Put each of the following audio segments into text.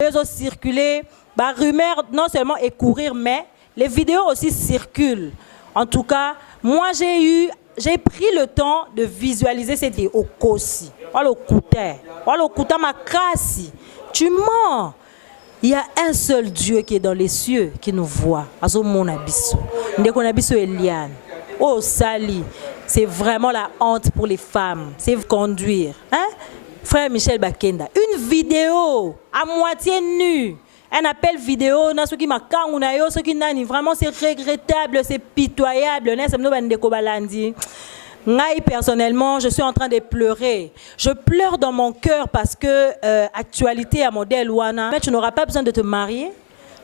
ont circulé, bah, rumeurs non seulement et courir, mais les vidéos aussi circulent. En tout cas, moi j'ai pris le temps de visualiser cette vidéo au Kosi. Voilà le Kouta Makasi. Tu mens. Il y a un seul Dieu qui est dans les cieux qui nous voit. Azomona biso. Ndeko na biso Eliane. Oh Sali, c'est vraiment la honte pour les femmes. C'est conduire, hein? Frère Michel Bakenda, une vidéo à moitié nue, un appel vidéo, vraiment c'est regrettable, c'est pitoyable. Personnellement, je suis en train de pleurer. Je pleure dans mon cœur parce que actualité à modèle Wana, tu n'auras pas besoin de te marier.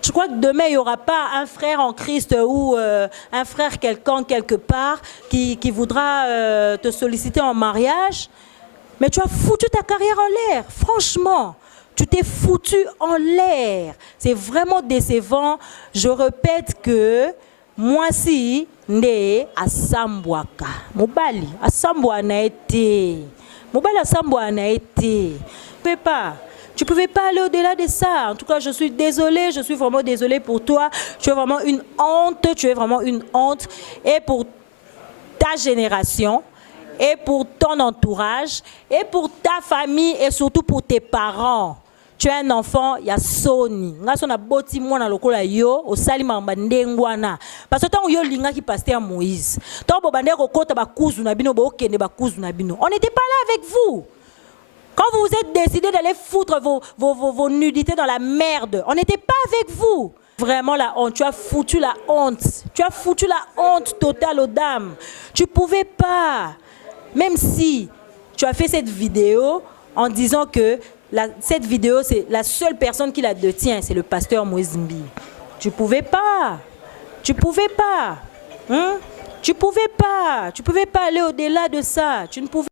Je crois que demain, il n'y aura pas un frère en Christ ou un frère quelconque quelque part qui voudra te solliciter en mariage. Mais tu as foutu ta carrière en l'air, franchement. Tu t'es foutu en l'air. C'est vraiment décevant. Je répète que moi, si, né à Sambouaka. Mobali, à Sambouana été. Mobali à Sambouana été. Tu ne pouvais pas aller au-delà de ça. En tout cas, je suis désolée, je suis vraiment désolée pour toi. Tu es vraiment une honte, tu es vraiment une honte. Et pour ta génération, et pour ton entourage, et pour ta famille, et surtout pour tes parents. Tu es un enfant, il y a Sony. Parce que tant yo linga qui pasteur Moïse. On n'était pas là avec vous. Quand vous vous êtes décidé d'aller foutre vos nudités dans la merde, on n'était pas avec vous. Vraiment la honte, tu as foutu la honte. Tu as foutu la honte totale aux dames. Tu ne pouvais pas. Même si tu as fait cette vidéo en disant que cette vidéo, c'est la seule personne qui la détient, c'est le pasteur Moïse Mbi. Tu ne pouvais pas. Tu ne pouvais pas. Hein? Tu ne pouvais pas. Tu ne pouvais pas aller au-delà de ça. Tu ne pouvais.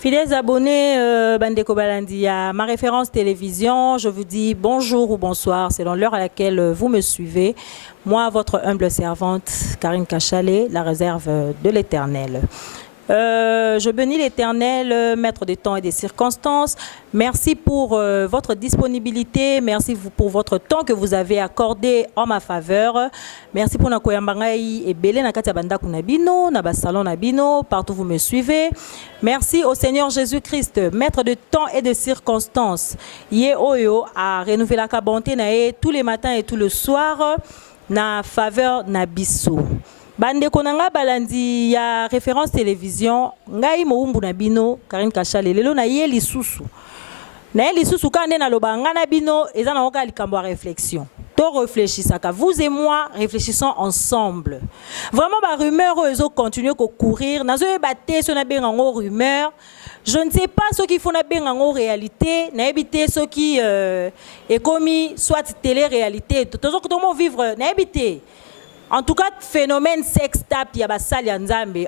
Fidèles abonnés, Bandeko Balandi, à ma référence télévision, je vous dis bonjour ou bonsoir selon l'heure à laquelle vous me suivez. Moi, votre humble servante, Karine Kachale, la réserve de l'Éternel. Je bénis l'Éternel, maître des temps et des circonstances. Merci pour votre disponibilité. Merci pour votre temps que vous avez accordé en ma faveur. Merci pour Nakoyambangai et Belé Nakatia Banda Kunabino, Nabasalon Nabino, partout où vous me suivez. Merci au Seigneur Jésus-Christ, maître de temps et de circonstances. Yé Oyo a renouvelé la bonté tous les matins et tout le soir, na faveur Nabiso. Bande konanga balandi ya référence télévision ngai moumbu na bino Karine Kachale lelo na ye lisusu kande na lobanga na bino eza na oka likambo ya réflexion to réfléchissaka vous et moi réfléchissons ensemble vraiment ba rumeur ezo continuer ko courir nazo ebate so na benga ngo rumeur je ne sais pas ce qu'il faut na benga ngo réalité na ebité ce qui est commis soit télé-réalité tozo ko vivre na ebité. En tout cas, phénomène sextape,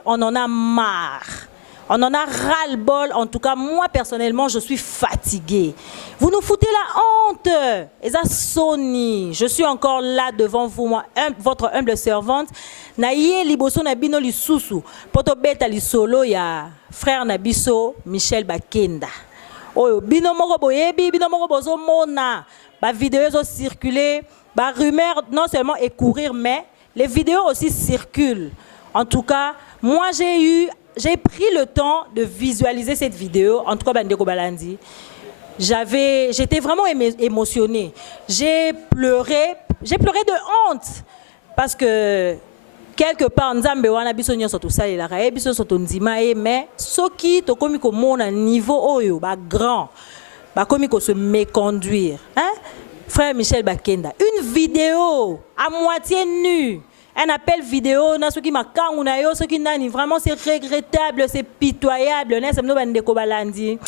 on en a marre. On en a ras-le-bol. En tout cas, moi, personnellement, je suis fatiguée. Vous nous foutez la honte. Et ça, Sony, je suis encore là devant vous, moi, votre humble servante. Naïe liboso nabino li susu. Poto beta li solo ya frère Nabiso, Michel Bakenda. Oh, bino moko boyebi, bino moko bozo mona. Ba vidéo ont circulé, ba rumeur non seulement et courir, mais les vidéos aussi circulent. En tout cas, moi j'ai eu j'ai pris le temps de visualiser cette vidéo, en tout cas Bandeko Balandi. J'étais vraiment émotionnée. J'ai pleuré de honte parce que quelque part Nzambe wana biso nyonso to salela ka biso so to ndima mais soki to komi ko mona niveau oyo ba grand ba komi ko se méconduire hein frère Michel Bakenda une vidéo à moitié nue un appel vidéo na soki makangu na yo soki nani vraiment c'est regrettable c'est pitoyable n'est-ce pas Bandeko Balandi.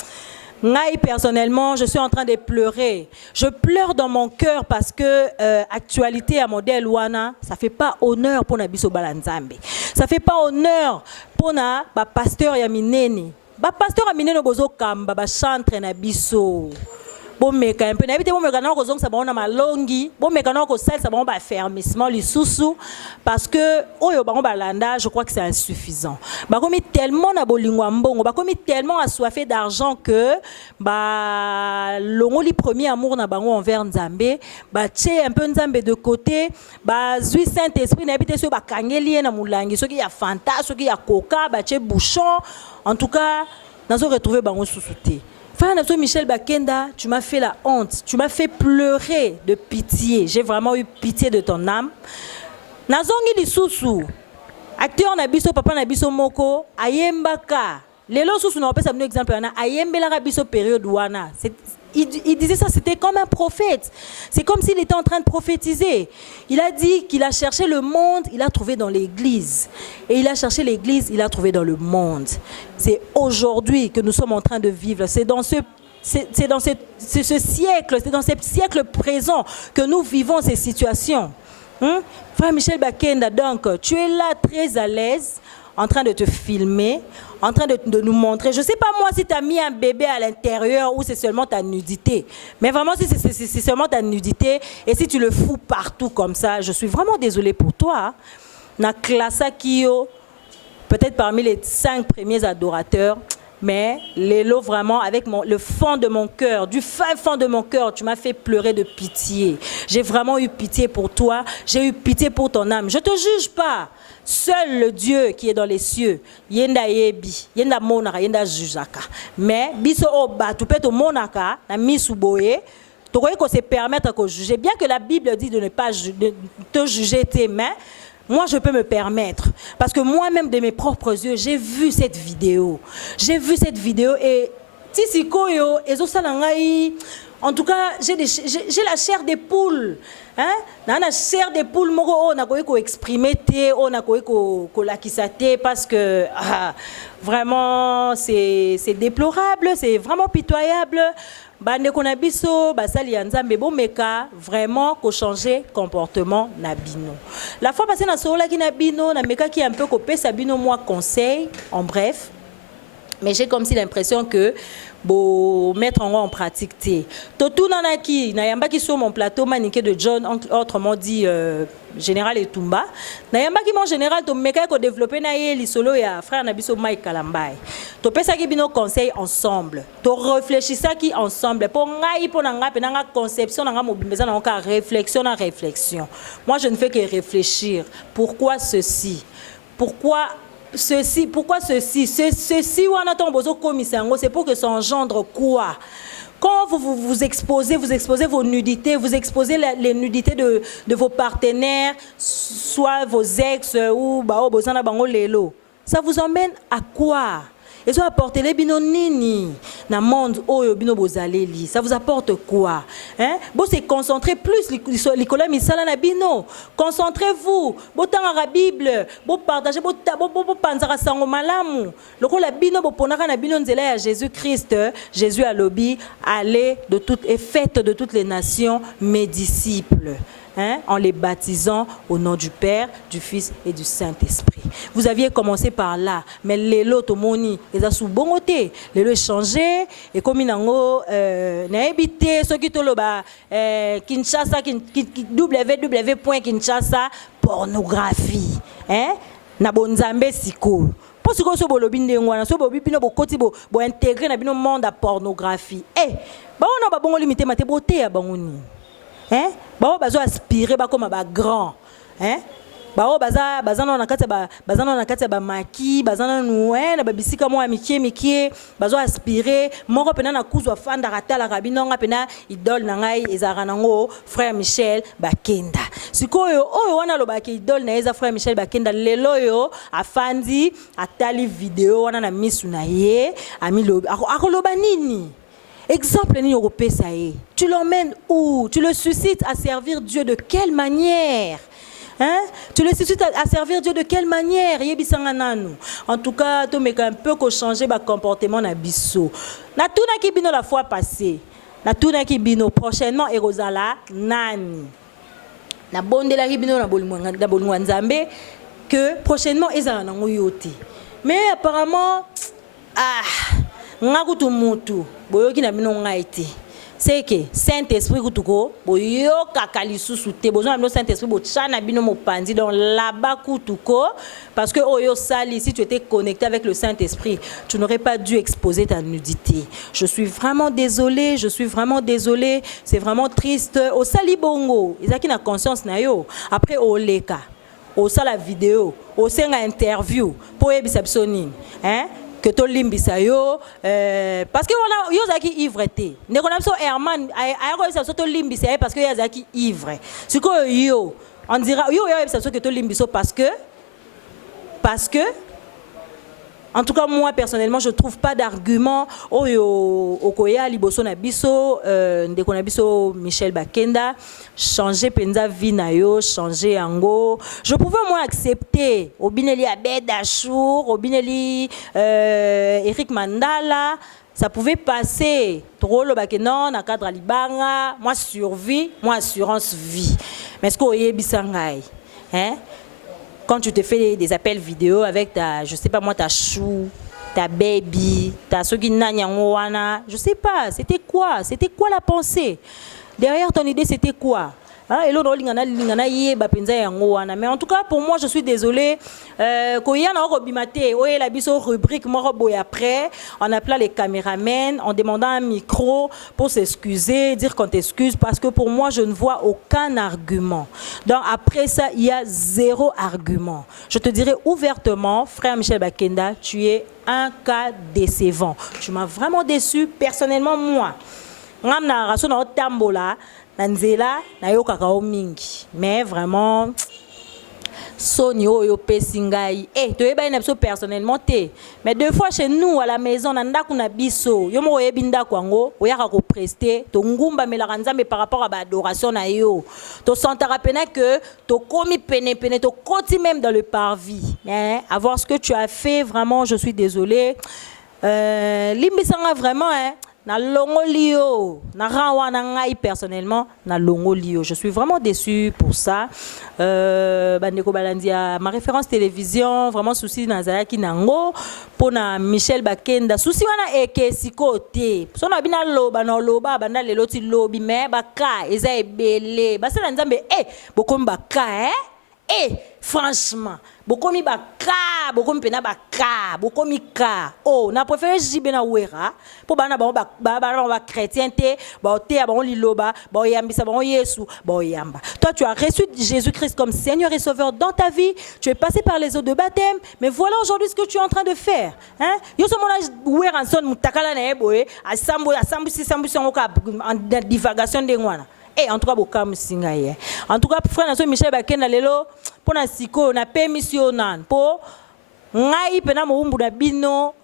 Moi, personnellement, je suis en train de pleurer. Je pleure dans mon cœur parce que actualité à modèle Wana, ça fait pas honneur pour Nabiso Balanzambe. Ça fait pas honneur pour na pasteur Yaminene. Pasteur Yaminene bozo kamba ba chantre Nabiso. Bon meka un peu n'habite bon meka na ko zonga ba na malongi bon meka na ko sel ça ba fermissement li susu parce que oyo ba balanda je crois que c'est insuffisant ba komi tellement na bolingwa mbongo ba komi tellement assoiffé d'argent que ba longoli premier amour na bango envers Nzambe ba tché un peu Nzambe de côté ba zui Saint-Esprit n'habite so ba kangeli na mulangi soki ya fanta soki ya coca ba tché bouchon en tout cas nazo retrouver bango susouté. Michel Bakenda, tu m'as fait la honte, tu m'as fait pleurer de pitié. J'ai vraiment eu pitié de ton âme. Nazongi lisusu, acteur nabiso papa nabiso moko, ayembaka. Lelo susu na opesa un exemple na ayembela biso période wana. Il disait ça, c'était comme un prophète. C'est comme s'il était en train de prophétiser. Il a dit qu'il a cherché le monde, il a trouvé dans l'église. Et il a cherché l'église, il a trouvé dans le monde. C'est aujourd'hui que nous sommes en train de vivre. C'est dans ce siècle, c'est dans ce siècle présent que nous vivons ces situations. Frère Michel Bakenda, donc, tu es là très à l'aise, en train de te filmer, en train de nous montrer. Je ne sais pas moi si tu as mis un bébé à l'intérieur ou c'est seulement ta nudité. Mais vraiment, si c'est seulement ta nudité et si tu le fous partout comme ça, je suis vraiment désolée pour toi. Na classe Kio, peut-être parmi les 5 premiers adorateurs, mais Lélo, vraiment, avec le fond de mon cœur, du fin fond de mon cœur, tu m'as fait pleurer de pitié. J'ai vraiment eu pitié pour toi, j'ai eu pitié pour ton âme. Je ne te juge pas. Seul le Dieu qui est dans les cieux, yenda yebi, yenda monaka, yenda jujaka. Mais biso oba, tu peux te monaka, na misuboye, tu crois qu'on se permettre de juger. Bien que la Bible dit de ne pas te juger tes mains, moi je peux me permettre. Parce que moi-même de mes propres yeux, j'ai vu cette vidéo. J'ai vu cette vidéo et tisikoyo, ezo salangai. En tout cas, j'ai la chair des poules. Hein? La chair des poules, on a quoi exprimer, on a quoi lakisate parce que vraiment c'est déplorable, c'est vraiment pitoyable. Bande konabiso, basali Nzambe bo meka vraiment ko changer comportement nabino. La fois passée na sola ki nabino, na meka qui un peu copé sabino moi conseil en bref. Mais j'ai comme si l'impression que bon mettre en pratique tout nanaki na yamba qui sur mon plateau maniqué de John autrement dit général Etumba na yamba qui mon général to meka ko développer na ye solo ya frère nabiso Mike Kalambai to pesa ki bino conseil ensemble to réfléchissa qui ensemble pour ngai pour nga pe nga conception nga mobimbeza na ka réflexion na réflexion. Moi je ne fais que réfléchir pourquoi ceci, pourquoi ceci, ceci ou c'est pour que ça engendre quoi? Quand vous exposez vos nudités, vous exposez les nudités de vos partenaires, soit vos ex ou ça vous emmène à quoi? Et ça apporte les bino nini na monde oyo bino bozaleli. Ça vous apporte quoi? Hein? Bon c'est concentrer plus l'école misala na bino. Concentrez-vous. Bo tanga la Bible, bo partager bo panzara sango malamu. Loko la bino bo ponaka na bino nzela ya Jésus-Christ. Jésus a lobby aller de toutes et faites de toutes les nations mes disciples. Hein, en les baptisant au nom du Père, du Fils et du Saint-Esprit. Vous aviez commencé par là, mais les lots moni, les a sous bon côté, les lots changé et comme inango n'a habité ce qui te le bas Kinshasa www.kinshasa pornographie, hein, na bonzambe siko. Pour ce que ce bolobinde ngwana, ce bobipino bokoti bo intégrer na bino monde à pornographie. Eh, ba on a ba bon limité mate beauté à bangoni. Hein? Bah, on va aspirer comme un grand. Hein? bao bazana na kati ba maki bazana nué na babisika mo mikie bazo aspirer moko pena na kuzwa fanda ratala kabinonga pena idole na ngai ezara nango frère Michel Bakenda sikoyo oyo wana lobaki idole na eza frère Michel Bakenda lelo yo afandi atali video wana na misu na ye ami akoloba nini. Exemple, tu l'emmènes où? Tu le suscites à servir Dieu de quelle manière? Hein? Tu le suscites à servir Dieu de quelle manière? En tout cas, tu mets un peu changer le comportement na biso. Na tout na kibino la fois passée. Na tout na kibino prochainement erozala nani. Na bonde la kibino na bolingwa nzambe que prochainement ezala nango yote. Mais apparemment ngakutu mutu boyoki na bino ngaiti c'est que Saint-Esprit kutuko boyoka kalisusu te besoin de Saint-Esprit bochana bino mopandi donc là-bas kutuko parce que oyo sali si tu étais connecté avec le Saint-Esprit tu n'aurais pas dû exposer ta nudité. Je suis vraiment désolée, c'est vraiment triste au sali bongo ezaki na conscience na yo après oleka au sala vidéo au senga interview pour yebisa biso nini hein que to limbisa yo parce que on a yo zaki ivre te ne kona biso Herman ayako bisa so to limbisa parce que yo zaki ivre siko yo on dira yo bisa so que to limbiso parce que en tout cas moi personnellement je trouve pas d'argument oyo okoya liboso na biso ndeko na biso Michel Bakenda changer penza vie na yo changer yango je pouvais moi accepter obineli Abed Achour obineli Eric Mandala ça pouvait passer trop le Bakenda na cadre libanga moi survie moi assurance vie mais ce que oyebisa ngai hein. Quand tu te fais des appels vidéo avec ta, je sais pas moi, ta chou, ta baby, ta soginanyangoana, je sais pas, c'était quoi la pensée? Derrière ton idée, c'était quoi? Mais en tout cas, pour moi, je suis désolée. Quand il y a la rubrique, après, on appela les caméramens en demandant un micro pour s'excuser, dire qu'on t'excuse, parce que pour moi, je ne vois aucun argument. Donc après ça, il y a zéro argument. Je te dirais ouvertement, frère Michel Bakenda, tu es un cas décevant. Tu m'as vraiment déçu, personnellement, moi. Mais vraiment Sony oyo pesingai to yeba ina biso personnellement te mais deux fois chez nous à la maison na ndako na biso yo mo yebi ndako ngo oyaka ko prester to ngumba melaka nzambe par rapport à ba adoration na yo to sentara pena que to komi pene to koti même dans le parvis mais avoir ce que tu as fait vraiment je suis désolée limbisanga vraiment na longolio na rawana ngai personnellement na longolio je suis vraiment déçue pour ça bandeko balandia ma référence télévision vraiment souci nazalaki nango pona Michel Bakenda souci wana ekesiko te so na bina loba na loba banda lelo ti lobi mais baka eza ebele basala nzambe bokomi baka franchement bokomi baka bokomi pena baka bokomi ka na préféré jibe na wera po bana ba chrétien te ba te ba liloba ba yambisa ba Yesu ba yamba. Toi tu as reçu Jésus-Christ comme Seigneur et Sauveur dans ta vie, tu es passé par les eaux de baptême, mais voilà aujourd'hui ce que tu es en train de faire hein yo so mona wera son mutakala na eboye asambu en divagation de ngwana. En tout cas, en tout cas, frère Michel Bakenda lelo pour na siko na permission nan pour ngai pena mo umbu na bino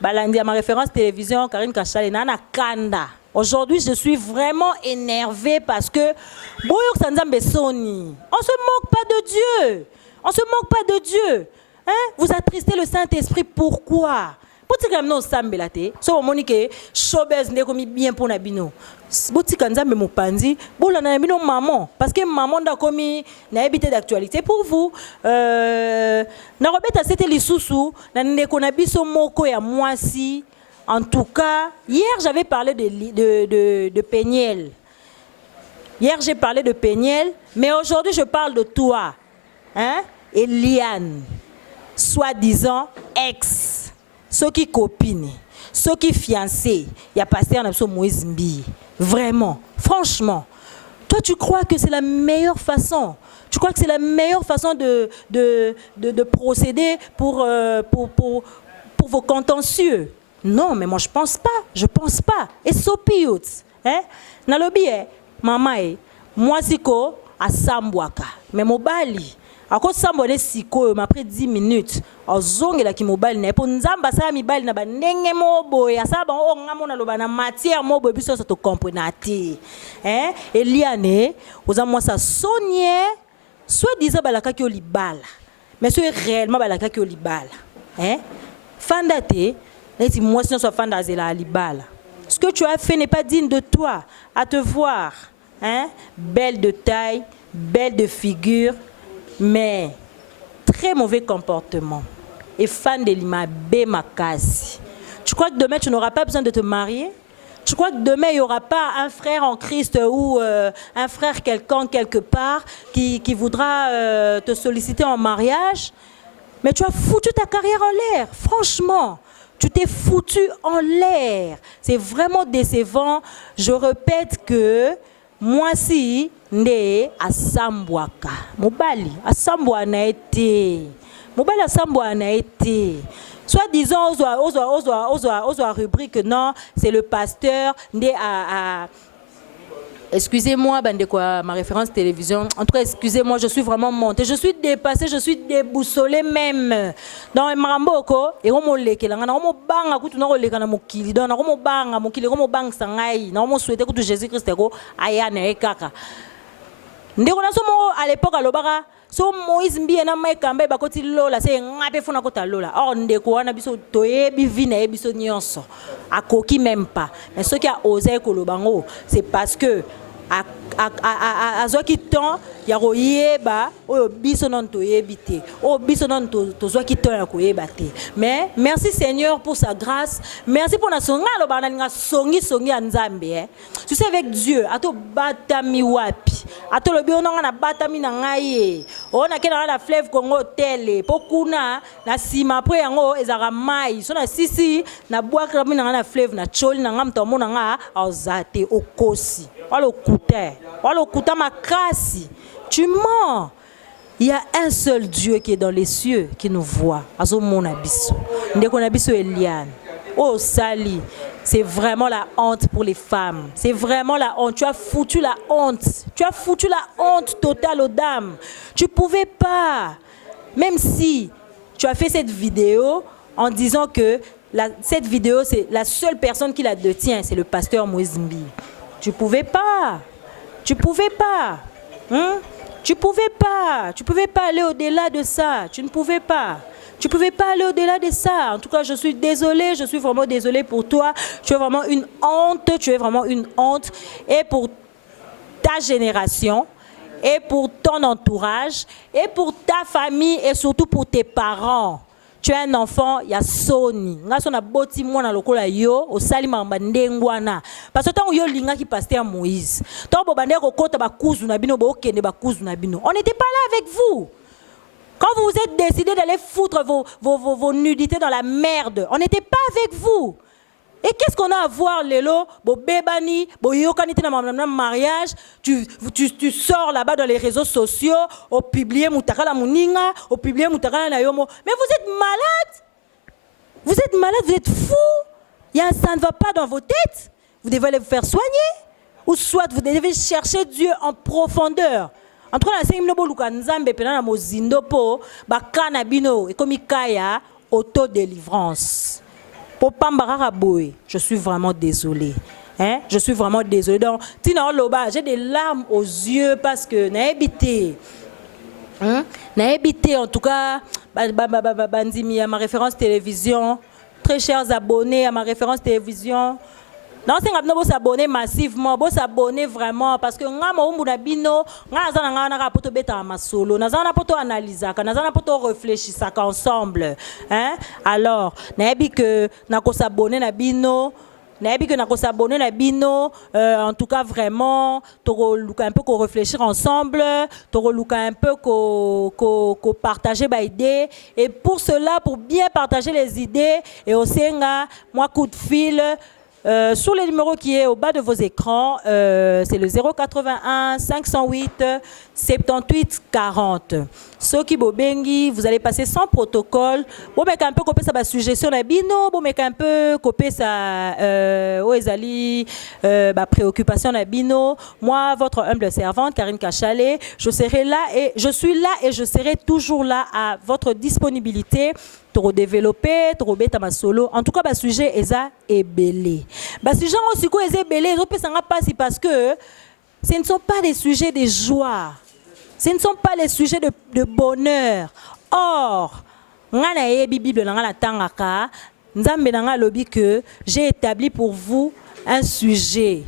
balandi ma référence télévision Karine Kachale na kanda. Aujourd'hui, je suis vraiment énervée parce que boyok sanzambe soni. On se moque pas de Dieu. On se moque pas de Dieu. Hein? Vous attristez le Saint-Esprit pourquoi? Botika no sambela te so monike showbiz ndeko mi bien pour na bino botika nzambe mopanzi bola na bino maman parce que maman nda komi na habité d'actualité pour vous na robeta c'était lisusu na ndeko na biso moko ya mwasi. En tout cas hier j'avais parlé de Péniel. Hier j'ai parlé de Péniel mais aujourd'hui je parle de toi hein Eliane soi-disant ex. Ceux qui copinent, ceux qui fiancés, il y a pasteur Moïse Mbi. Vraiment, franchement, Toi, tu crois que c'est la meilleure façon. Tu crois que c'est la meilleure façon de procéder pour vos contentieux. Non, mais moi, je pense pas. Je pense pas. Et sopiot. Hein? Nalobi, maman, moi, siko, à Sambwaka. Mais mobali. Ako sambone siko, après 10 minutes. Ozonge la ki mobali ne. Pour nzamba sa mi bali na ba nenge mobo. Ya sa ba o ngamo na loba na matière mobo biso sa to comprenati. Hein? Eliane, oza moi sa sonye. Soit disant balaka ki olibala. Mais soit réellement balaka ki olibala. Hein? Fandate, et moi sinon soit fandazela alibala. Ce que tu as fait n'est pas digne de toi. À te voir, hein? Belle de taille, belle de figure, mais très mauvais comportement. Et fan de l'ima makasi. Tu crois que demain tu n'auras pas besoin de te marier? Tu crois que demain il n'y aura pas un frère en Christ ou un frère quelconque quelque part qui voudra te solliciter en mariage? Mais tu as foutu ta carrière en l'air, franchement. Tu t'es foutu en l'air. C'est vraiment décevant. Je répète que moi si né à Sambwaka. Mobali à Sambwa na été. Mobali à Sambwa na été. Soit disons aux rubrique non, c'est le pasteur né à excusez-moi, ma référence télévision. En tout cas, excusez-moi, je suis vraiment montée. Je suis dépassée, je suis déboussolée même. Dans le Maramboko, et on m'a léqué. On m'a bang, on m'a léqué dans mon kili. On m'a bang, mon kili, on m'a bang sangai. On m'a souhaité que Jésus-Christ ego ayane e kaka. Ndeko na somo à l'époque à l'obara. So Moïse mbi na mai kambe bakoti lola c'est ngape funa kota lola. Or ndeko wana biso toyebi vina e biso nyonso. Akoki même pas. Mais ce qui a osé kolobango, c'est parce que à zoki temps ya royeba o biso non toyebite. O biso non to zoki temps ya koyebate. Mais merci Seigneur pour sa grâce. Merci pour na songa lo bana nga songi ya Nzambe. Tu sais avec Dieu, ato batami wapi. Ato lobi onanga na batami na ngai. On a kena na fleuve Congo tele. Pokuna na sima après yango ezara mai. So na sisi na bois krami na fleuve na choli na ngam to mona nga azate okosi. Walo kuta makasi. Tu mens. Il y a un seul Dieu qui est dans les cieux qui nous voit. Azo mona biso. Ndeko na biso Eliane. Oh Sali, c'est vraiment la honte pour les femmes. C'est vraiment la honte. Tu as foutu la honte. Tu as foutu la honte totale aux dames. Tu pouvais pas. Même si tu as fait cette vidéo en disant que cette vidéo, c'est la seule personne qui la détient, c'est le pasteur Moïse Mbi. Tu pouvais pas. Tu pouvais pas. Hein? Tu pouvais pas. Tu pouvais pas aller au-delà de ça. Tu ne pouvais pas. Tu ne pouvais pas aller au-delà de ça. En tout cas, je suis désolée. Je suis vraiment désolée pour toi. Tu es vraiment une honte. Tu es vraiment une honte. Et pour ta génération, et pour ton entourage, et pour ta famille, et surtout pour tes parents. Tu es un enfant, il y a Sony. Nga sona boti mwana lokola yo, osali mamba ndengwana. Parce que tant yo linga qui pasteur Moïse. Tant bobande ko kota ba kuzu na bino bo okende ba kuzu na bino. On n'était pas là avec vous. Quand vous vous êtes décidé d'aller foutre vos nudités dans la merde, on n'était pas avec vous. Et qu'est-ce qu'on a à voir, Lélo? Bo bébani, bo yokanité dans mon mariage, tu sors là-bas dans les réseaux sociaux, au publier moutaka la muninga, au publier moutaka la yomo. Mais vous êtes malade. Vous êtes malade, vous êtes fou. Ça ne va pas dans vos têtes. Vous devez aller vous faire soigner. Ou soit vous devez chercher Dieu en profondeur. Entre la seigne nobo luka nzambe pena na mozindo po bakana bino ekomi kaya auto-délivrance. Je suis vraiment désolée. Hein? Je suis vraiment désolée. Donc, Tina Loba, j'ai des larmes aux yeux parce que n'a habité. N'a habité, en tout cas, Bandimi à ma référence télévision. Très chers abonnés à ma référence télévision. Non, c'est que vous s'abonner massivement, vous s'abonner vraiment parce que nous avons bino, nous avons analyser, nous avons réfléchir ensemble. Hein? Alors, nous avons s'abonner na bino. En tout cas vraiment un peu qu'on réfléchir ensemble, un peu qu'on partager des idées et pour cela pour bien partager les idées et aussi moi coup de fil sur le numéro qui est au bas de vos écrans. C'est le 081 508 78 40. Ceux qui bobengi, vous allez passer sans protocole. Bon, mais un peu copier sa suggestion à bino, bon, mais un peu copier sa préoccupation à bino. Moi, votre humble servante, Karine Kachale, je serai là et je suis là et je serai toujours là à votre disponibilité pour développer, pour mettre ma solo. En tout cas, le sujet est belé. Le sujet aussi est belé, parce que ce ne sont pas des sujets de joie. Ce ne sont pas les sujets de bonheur. Or, j'ai établi pour vous un sujet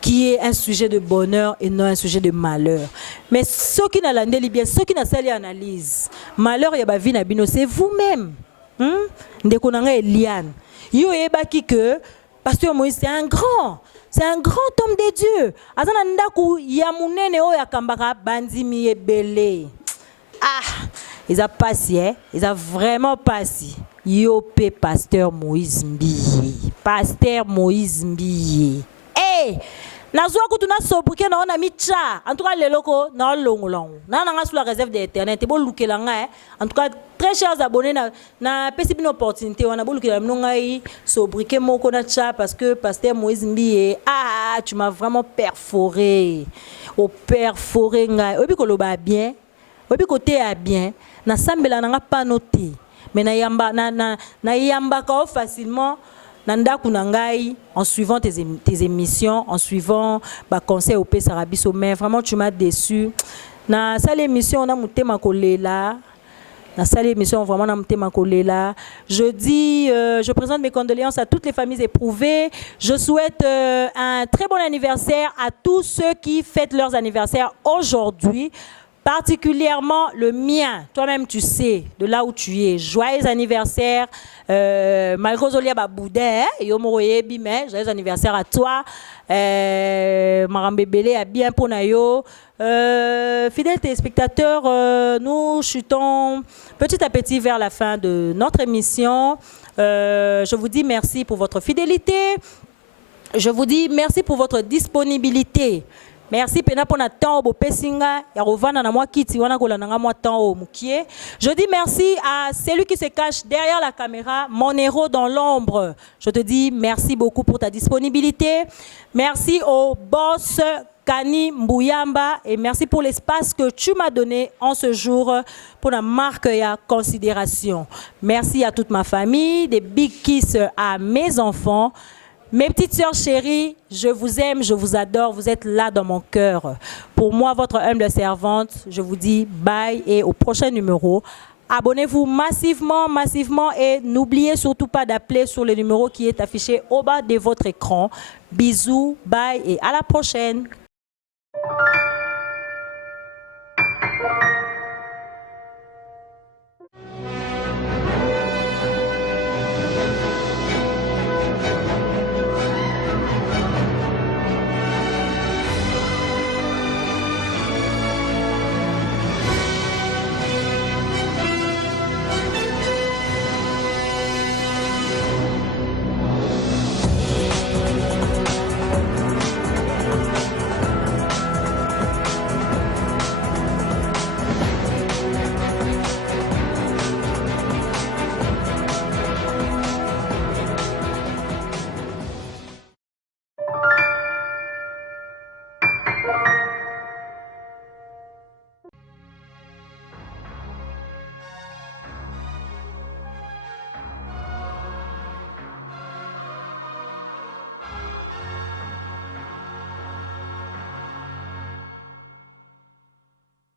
qui est un sujet de bonheur et non un sujet de malheur. Mais ceux qui n'ont bien, ceux qui n'ont pas analyse, malheur, c'est vous-même. Eliane. Yo ebaki que Pasteur Moïse, c'est un grand homme de Dieu. Azanandaku yamunene o yakambaka bandimi ebele. Ah, ils a passé, ils a vraiment passé. Yopé Pasteur Moïse Mbiye. Pasteur Moïse Mbiye. Eh, nazwa kutuna sobuke na ona micha. En tout cas les locaux na longolong. Na sous la réserve d'Internet et bo lukelanga. En tout cas très chers abonnés na pesi une opportunité on a bo lukela mnongai sobriqué moko na cha parce que Pasteur Moïse Mbiye tu m'as vraiment perforé. Au perforé ngai. Obi koloba bien. Obi côté a bien. Na sambela na pas noté. Mais na yamba ka facilement nanda kunangai en suivant tes émissions, en suivant ba conseil au Sarabiso, mais vraiment tu m'as déçu. Na salle émission on a monté ma kolela. Na salle émission vraiment on a monté ma kolela. Je présente mes condoléances à toutes les familles éprouvées. Je souhaite un très bon anniversaire à tous ceux qui fêtent leurs anniversaires aujourd'hui. Particulièrement le mien, toi-même tu sais, de là où tu es. Joyeux anniversaire, malgré Zolia Baboudin, mais joyeux anniversaire à toi. Marambe Belé a bien pour Nayo. Fidèles téléspectateurs, nous chutons petit à petit vers la fin de notre émission. Je vous dis merci pour votre fidélité. Je vous dis merci pour votre disponibilité. Merci pena pour notre temps au pesinga ya rovana na moi kiti wana kolananga moi temps au mukie. Je dis merci à celui qui se cache derrière la caméra, mon héros dans l'ombre. Je te dis merci beaucoup pour ta disponibilité. Merci au boss Kani Mbouyamba et merci pour l'espace que tu m'as donné en ce jour pour la marque et la considération. Merci à toute ma famille, des big kiss à mes enfants. Mes petites sœurs chéries, je vous aime, je vous adore, vous êtes là dans mon cœur. Pour moi, votre humble servante, je vous dis bye et au prochain numéro. Abonnez-vous massivement et n'oubliez surtout pas d'appeler sur le numéro qui est affiché au bas de votre écran. Bisous, bye et à la prochaine.